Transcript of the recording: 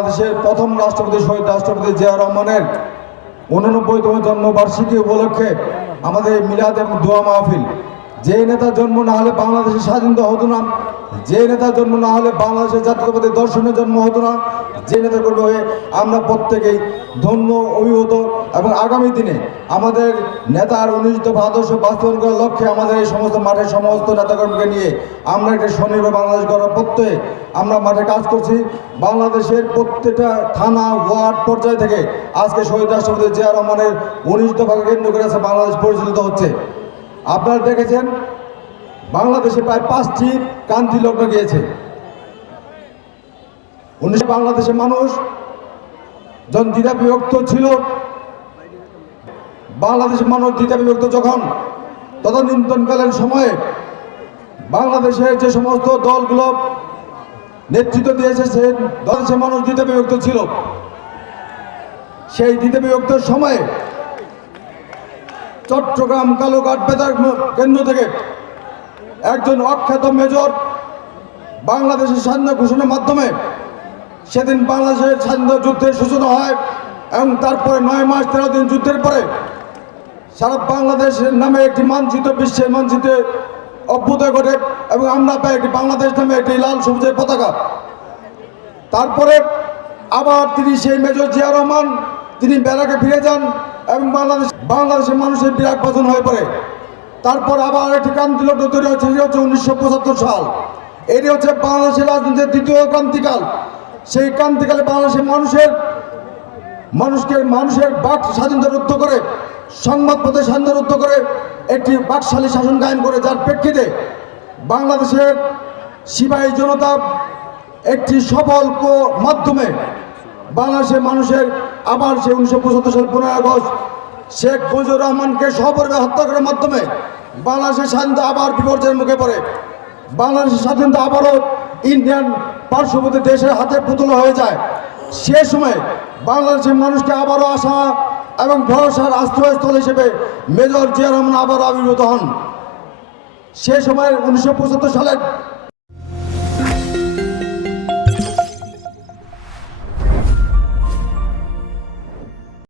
বাংলাদেশের প্রথম রাষ্ট্রপতি শহীদ রাষ্ট্রপতি জিয়া রহমানের 89তম জন্মবার্ষিকী উপলক্ষে আমাদের এই মিলাদ এবং দোয়া মাহফিল। যে নেতার জন্ম না হলে বাংলাদেশের স্বাধীনতা হতো না, যে নেতার জন্ম না হলে বাংলাদেশের জাতীয়তাবাদী দর্শনের জন্ম হতো না, যে নেতা করবে হয়ে আমরা প্রত্যেকেই ধন্য অভিভূত এবং আগামী দিনে আমাদের নেতার উন্নীত আদর্শ বাস্তবায়ন করার লক্ষ্যে আমাদের এই সমস্ত মাঠের সমস্ত নেতাকর্মীকে নিয়ে আমরা একটা স্বনির্ভর বাংলাদেশ গড়ার প্রত্যয়ে আমরা মাঠে কাজ করছি। বাংলাদেশের প্রত্যেকটা থানা ওয়ার্ড পর্যায় থেকে আজকে শহীদ রাষ্ট্রপতি জিয়া রহমানের 19 দফাকে কেন্দ্র করে বাংলাদেশ পরিচালিত হচ্ছে। আপনারা দেখেছেন বাংলাদেশে প্রায় 5টি ক্রান্তি লগ্ন গিয়েছে। বাংলাদেশের মানুষ যখন দ্বিধা বিভক্ত ছিল, বাংলাদেশের মানুষ দ্বিধা বিভক্ত যখন তদানীন্তনকালীন সময়ে বাংলাদেশের যে সমস্ত দলগুলো নেতৃত্ব দিয়েছে সেই বাংলাদেশের মানুষ দ্বিধা বিভক্ত ছিল। সেই দ্বিধা বিভক্ত সময়ে চট্টগ্রাম কালুঘাট বেতার কেন্দ্র থেকে একজন অখ্যাত মেজর বাংলাদেশের স্বাধীনতা ঘোষণার মাধ্যমে সেদিন বাংলাদেশের স্বাধীনতা যুদ্ধের সূচনা হয় এবং তারপরে 9 মাস 13 দিন যুদ্ধের পরে সারা বাংলাদেশের নামে একটি মানচিত্র, বিশ্বের মানচিত্রে অভ্যুদয় ঘটে এবং আমরা পাই একটি বাংলাদেশ নামে একটি লাল সবুজের পতাকা। তারপরে আবার তিনি সেই মেজর জিয়া রহমান তিনি ব্যারাকে ফিরে যান এবং বাংলাদেশের মানুষের বিরাট পতন হয়ে পড়ে। তারপর আবার একটি ক্রান্তি লগ্ন তৈরি হচ্ছে, এটি হচ্ছে 1975 সাল। এটি হচ্ছে বাংলাদেশের রাজনীতির দ্বিতীয় ক্রান্তিকাল। সেই ক্রান্তিকালে বাংলাদেশের মানুষের বাক স্বাধীনতা রুদ্ধ করে, সংবাদপত্রের স্বাধীনতা রুদ্ধ করে একটি বাকশালী শাসন কায়েম করে, যার প্রেক্ষিতে বাংলাদেশের সিপাহী জনতা একটি সফল মাধ্যমে বাংলাদেশের মানুষের আবার সেই 1975 সাল 15 আগস্ট শেখ মুজিবুর রহমানকে সপরিবারে হত্যা করার মাধ্যমে বাংলাদেশের স্বাধীনতা আবার বিপর্যয়ের মুখে পড়ে। বাংলাদেশের স্বাধীনতা আবারও ইন্ডিয়ান পার্শ্ববর্তী দেশের হাতে পুতুল হয়ে যায়। সে সময় বাংলাদেশের মানুষকে আবারও আশা এবং ভরসার আশ্রয়স্থল হিসেবে মেজর জিয়া রহমান আবারও আবির্ভূত হন। সে সময় 1975 সালের